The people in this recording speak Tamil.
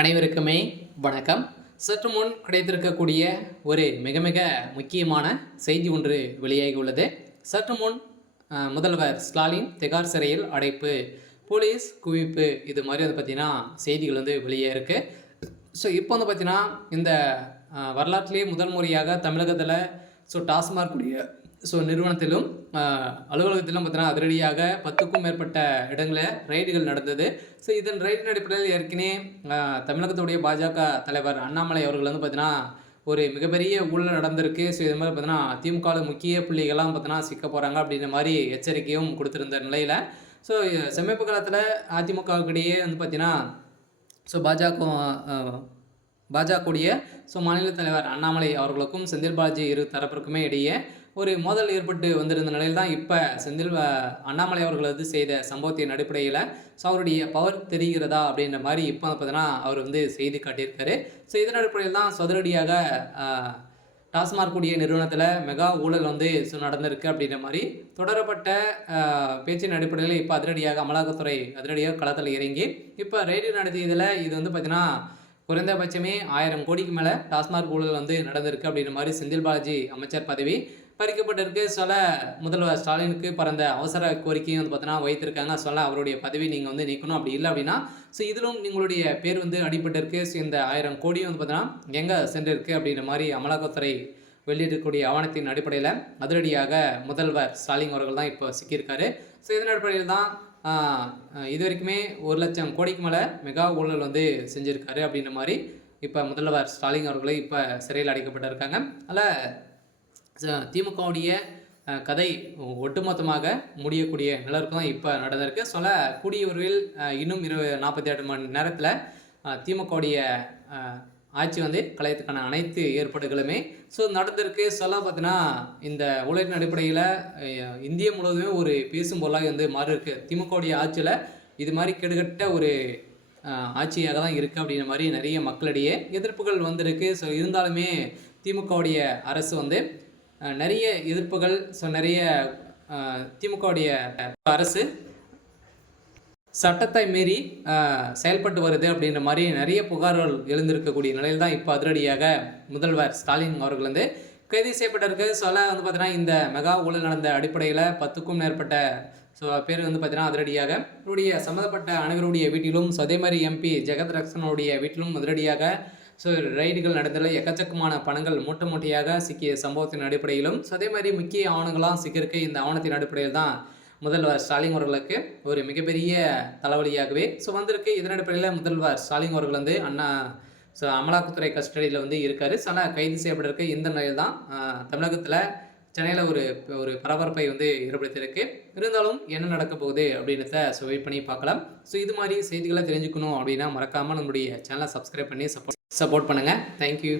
அனைவருக்குமே வணக்கம். சற்று முன் கிடைத்திருக்கக்கூடிய ஒரு மிக மிக முக்கியமான செய்தி ஒன்று வெளியாகி உள்ளது. சற்று முன் முதல்வர் ஸ்டாலின் திகார் சிறையில் அடைப்பு, போலீஸ் குவிப்பு, இது மாதிரி வந்து பார்த்திங்கன்னா செய்திகள் வந்து வெளியே இருக்குது. ஸோ இப்போ வந்து பார்த்திங்கன்னா இந்த வரலாற்றிலேயே முதல் முறையாக தமிழகத்தில் டாஸ்மாக் உடைய நிறுவனத்திலும் அலுவலகத்திலும் பார்த்தீங்கன்னா அதிரடியாக 10க்கும் மேற்பட்ட இடங்களில் ரைடுகள் நடந்தது. இதன் ரைடின் அடிப்படையில் ஏற்கனவே தமிழகத்துடைய பாஜக தலைவர் அண்ணாமலை அவர்கள் வந்து பார்த்தீங்கன்னா ஒரு மிகப்பெரிய ஊழல் நடந்திருக்கு. இது மாதிரி பார்த்தீங்கன்னா திமுகவில் முக்கிய புள்ளிகள்லாம் பார்த்தீங்கன்னா சிக்க போகிறாங்க அப்படின்ற மாதிரி எச்சரிக்கையும் கொடுத்துருந்த நிலையில் சமீப காலத்தில் அதிமுகவுக்கிடையே வந்து பார்த்தீங்கன்னா பாஜகவுடைய மாநில தலைவர் அண்ணாமலை அவர்களுக்கும் செந்தில் பாலாஜி இரு தரப்பிற்குமே இடையே ஒரு மோதல் ஏற்பட்டு வந்திருந்த நிலையில் தான் இப்போ அண்ணாமலை அவர்கள் வந்து செய்த சம்பவத்தின் அடிப்படையில் அவருடைய பவர் தெரிகிறதா அப்படின்ற மாதிரி இப்போ பார்த்தீங்கன்னா அவர் வந்து செய்தி காட்டியிருக்காரு. இதன் அடிப்படையில் தான் அதிரடியாக டாஸ்மாக் கூடிய நிறுவனத்தில் மெகா ஊழல் வந்து நடந்திருக்கு அப்படின்ற மாதிரி தொடரப்பட்ட பேச்சின் அடிப்படையில் இப்போ அதிரடியாக அமலாக்கத்துறை அதிரடியாக களத்தில் இறங்கி இப்போ ரைடு நடத்தியதில் இது வந்து பார்த்திங்கன்னா குறைந்தபட்சமே 1000 கோடிக்கு மேலே டாஸ்மாக் ஊழல் வந்து நடந்திருக்கு அப்படின்ற மாதிரி செந்தில் பாலாஜி அமைச்சர் பதவி பறிக்கப்பட்டிருக்கு. முதல்வர் ஸ்டாலினுக்கு பறந்த அவசர கோரிக்கையும் வந்து பார்த்தீங்கன்னா வைத்திருக்காங்க. அவருடைய பதவி நீங்கள் வந்து நீக்கணும், அப்படி இல்லை அப்படின்னா இதிலும் உங்களுடைய பேர் வந்து அடிபட்டிருக்கு. இந்த 1000 கோடியும் வந்து பார்த்தீங்கன்னா எங்கே சென்றிருக்கு அப்படின்ற மாதிரி அமலாக்கத்துறை வெளியிடக்கூடிய ஆவணத்தின் அடிப்படையில் அதிரடியாக முதல்வர் ஸ்டாலின் அவர்கள் தான் இப்போ சிக்கியிருக்காரு. இதன் அடிப்படையில் தான் இது வரைக்குமே 1,00,000 கோடிக்கு மேலே மெகா ஊழல் வந்து செஞ்சுருக்காரு அப்படின்ற மாதிரி இப்போ முதல்வர் ஸ்டாலின் அவர்களை இப்போ சிறையில் அடைக்கப்பட்டிருக்காங்க. அதில் திமுகவுடைய கதை ஒட்டுமொத்தமாக முடியக்கூடிய நிலருக்கு தான் இப்போ நடந்திருக்கு. கூடியவர்கள் இன்னும் 48 மணி நேரத்தில் திமுகவுடைய ஆட்சி வந்து கலையத்துக்கான அனைத்து ஏற்பாடுகளுமே நடந்திருக்கு. பார்த்தீங்கன்னா இந்த ஊழலின் அடிப்படையில் இந்தியா முழுவதுமே ஒரு பேசும் பொருளாக வந்து மாறி இருக்கு. திமுகவுடைய ஆட்சியில் இது மாதிரி கெடுகட்ட ஒரு ஆட்சியாக தான் இருக்குது அப்படின்ற மாதிரி நிறைய மக்களிடையே எதிர்ப்புகள் வந்திருக்கு. இருந்தாலுமே திமுகவுடைய அரசு வந்து நிறைய எதிர்ப்புகள் நிறைய திமுகவுடைய அரசு சட்டத்தை மீறி செயல்பட்டு வருது அப்படின்ற மாதிரி நிறைய புகார்கள் எழுந்திருக்கக்கூடிய நிலையில் தான் இப்போ அதிரடியாக முதல்வர் ஸ்டாலின் அவர்கள் வந்து கைது செய்யப்பட்டிருக்கு. வந்து பார்த்தீங்கன்னா இந்த மெகா ஊழல் நடந்த அடிப்படையில் 10க்கும் மேற்பட்ட பேர் வந்து பார்த்தீங்கன்னா அதிரடியாக இவருடைய சம்மந்தப்பட்ட அனைவருடைய வீட்டிலும் அதே மாதிரி எம்பி ஜெகத் ரக்ஷனுடைய வீட்டிலும் அதிரடியாக ரைடுகள் நடந்ததில் எக்கச்சக்கமான பணங்கள் மூட்டை மூட்டையாக சிக்கிய சம்பவத்தின் அடிப்படையிலும் அதே மாதிரி முக்கிய ஆவணங்களாம் சிக்கியிருக்கு. இந்த ஆவணத்தின் அடிப்படையில் தான் முதல்வர் ஸ்டாலின் அவர்களுக்கு ஒரு மிகப்பெரிய தலைவலியாகவே வந்திருக்கு. இதன் அடிப்படையில் முதல்வர் ஸ்டாலின் அவர்கள் வந்து அமலாக்கத்துறை கஸ்டடியில் வந்து இருக்கார். கைது செய்யப்பட்டிருக்கு. இந்த நிலையில் தான் தமிழகத்தில் சென்னையில் ஒரு பரபரப்பை வந்து ஏற்படுத்தியிருக்கு. இருந்தாலும் என்ன நடக்க போகுது அப்படின்றத வெயிட் பண்ணி பார்க்கலாம். இது மாதிரி செய்திகளை தெரிஞ்சுக்கணும் அப்படின்னா மறக்காமல் நம்முடைய சேனலை சப்ஸ்கிரைப் பண்ணி சப்போர்ட் பண்ணுங்கள். தேங்க்யூ.